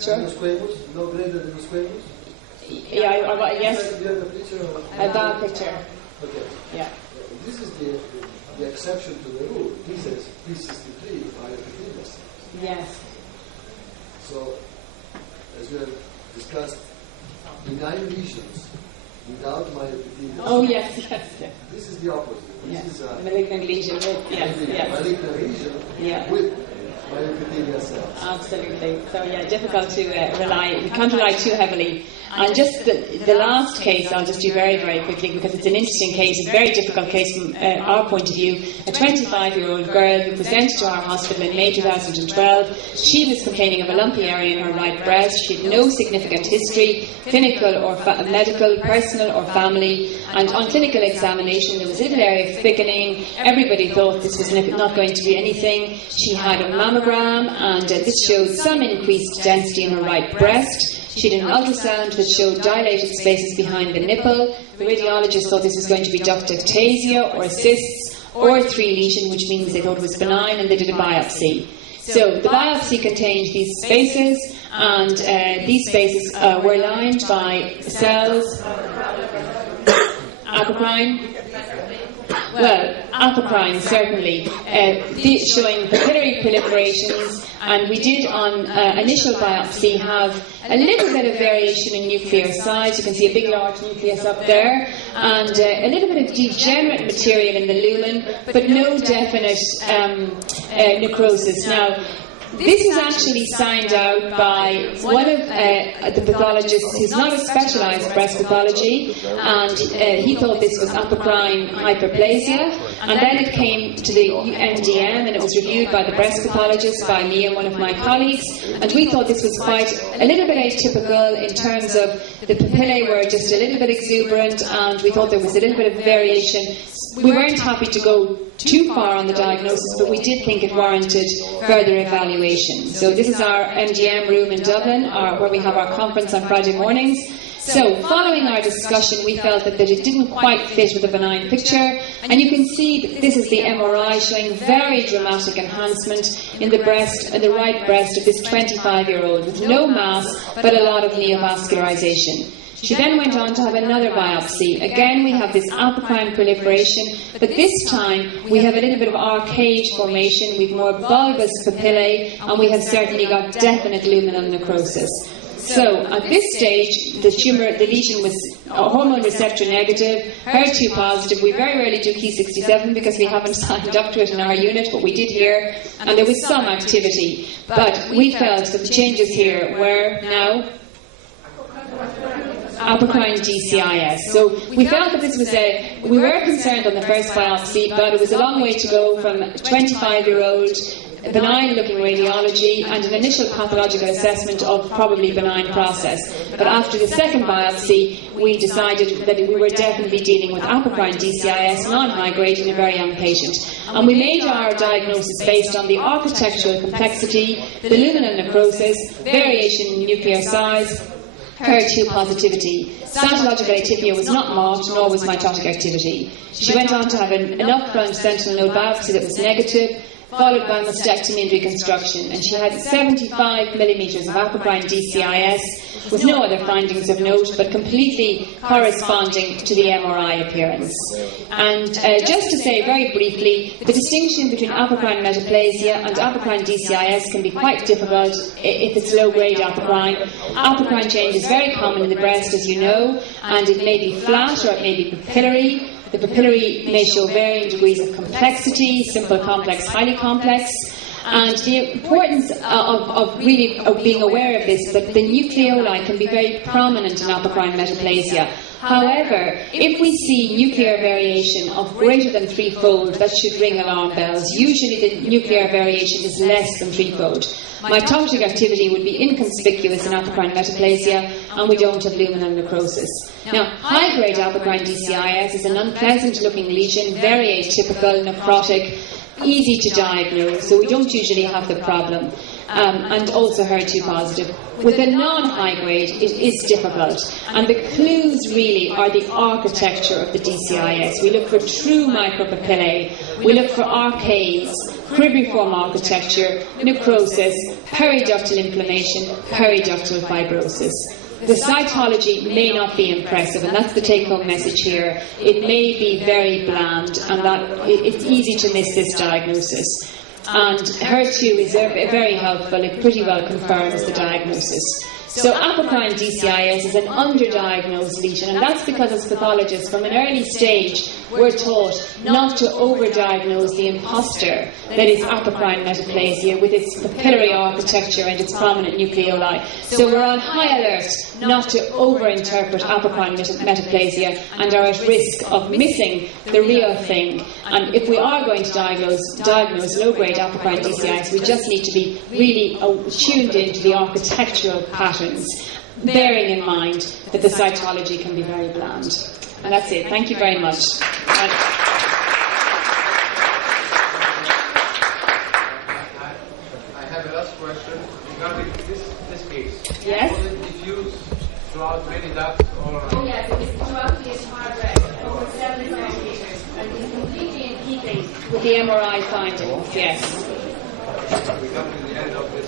Sure. Squamous, no greater than squamous? Yeah, yes. Do you have a picture? I got a picture. Okay. Yeah. This is the exception to the rule. This is b173e myopathy. Yes. So, as we have discussed, benign lesions without myopathy. Oh, yes. This is the opposite. This is a malignant lesion with, malignant lesion with myopathy cells. Absolutely. So, difficult to we can't rely too heavily. And just the last case, I'll just do very, very quickly because it's an interesting case, a very difficult case from our point of view. A 25-year-old girl who presented to our hospital in May 2012. She was complaining of a lumpy area in her right breast. She had no significant history, clinical or medical, personal or family. And on clinical examination, there was a little area of thickening. Everybody thought this was not going to be anything. She had a mammogram, and this showed some increased density in her right breast. She did an ultrasound that showed dilated spaces behind the nipple. The radiologist thought this was going to be ductectasia or cysts or 3 lesion, which means they thought it was benign, and they did a biopsy. So the biopsy contained these spaces, and these spaces were lined by cells. Apocrine. Well, apocrine, certainly, showing papillary proliferations, and we did on initial biopsy have a little bit of variation in nuclear size. You can see a big large nucleus up there, and a little bit of degenerate material in the lumen, but no definite necrosis. Now, this was actually signed out by one of the pathologists who's not a specialised breast pathology, and he thought this was apocrine hyperplasia, and then it came to the MDM and it was reviewed by the breast pathologist, by me and one of my colleagues, and we thought this was quite a little bit atypical in terms of the papillae were just a little bit exuberant, and we thought there was a little bit of variation. We weren't happy to go too far on the diagnosis, but we did think it warranted further evaluation. So this is our MDM room in Dublin, where we have our conference on Friday mornings. So following our discussion, we felt that it didn't quite fit with a benign picture, and you can see that this is the MRI showing very dramatic enhancement in the breast, in the right breast of this 25-year-old with no mass but a lot of neovascularization. She then went on to have another biopsy. Again, we have this apocrine proliferation, but this time we have a little bit of arcade formation, we have more bulbous papillae, and we have certainly got definite luminal necrosis. So, at this stage, the lesion was hormone receptor negative, HER2 positive. We very rarely do Ki67 because we haven't signed up to it in our unit, but we did here, and there was some activity. But we felt that the changes here were now apocrine DCIS. So we felt that this was we were concerned on the first biopsy, but it was a long way to go from a 25-year-old benign-looking radiology and an initial pathological assessment of probably benign process. But after the second biopsy, we decided that we were definitely dealing with apocrine DCIS, non-high grade, in a very young patient. And we made our diagnosis based on the architectural complexity, the luminal necrosis, variation in nuclear size, HER2 positivity. Cytological atypia was not marked, nor was mitotic activity. She went on to have an upfront sentinel node biopsy that was negative, followed by mastectomy and reconstruction, and she had 75 millimetres of apocrine DCIS with no other findings of note, but completely corresponding to the MRI appearance. And just to say very briefly, the distinction between apocrine metaplasia and apocrine DCIS can be quite difficult if it's low-grade apocrine. Apocrine change is very common in the breast, as you know, and it may be flat or it may be papillary. The papillary may show varying degrees of complexity, simple, complex, highly complex. And the importance of being aware of this is that the nucleoli can be very prominent in apocrine metaplasia. However, if we see nuclear variation of greater than threefold, that should ring alarm bells. Usually the nuclear variation is less than threefold. Mitotic activity would be inconspicuous in apocrine metaplasia, and we don't have luminal necrosis. Now, high-grade apocrine DCIS is an unpleasant-looking lesion, very atypical, necrotic, easy to diagnose, so we don't usually have the problem. and also HER2 positive. With a non-high grade, it is difficult, and the clues really are the architecture of the DCIS. We look for true micropapillae, we look for arcades, cribriform architecture, necrosis, periductal inflammation, periductal fibrosis. The cytology may not be impressive, and that's the take-home message here. It may be very bland, and that it's easy to miss this diagnosis. And HER2 is very helpful. It pretty well confirms the diagnosis. So apocrine DCIS is an underdiagnosed lesion, and that's because as pathologists from an early stage we're taught not to overdiagnose the imposter that is apocrine metaplasia with its papillary architecture and its prominent nucleoli. So we're on high alert not to overinterpret apocrine metaplasia and are at risk of missing the real thing. And if we are going to diagnose low-grade apocrine DCIS, we just need to be really tuned into the architectural patterns, bearing in mind that the cytology can be very bland. And that's it. Thank you very much. I have a last question regarding this case. Yes? Was it diffused throughout many ducts or? Oh yes, it was throughout the entire breast, over 7 centimeters, and it's completely in keeping with the MRI findings. Yes. We come to the end of this.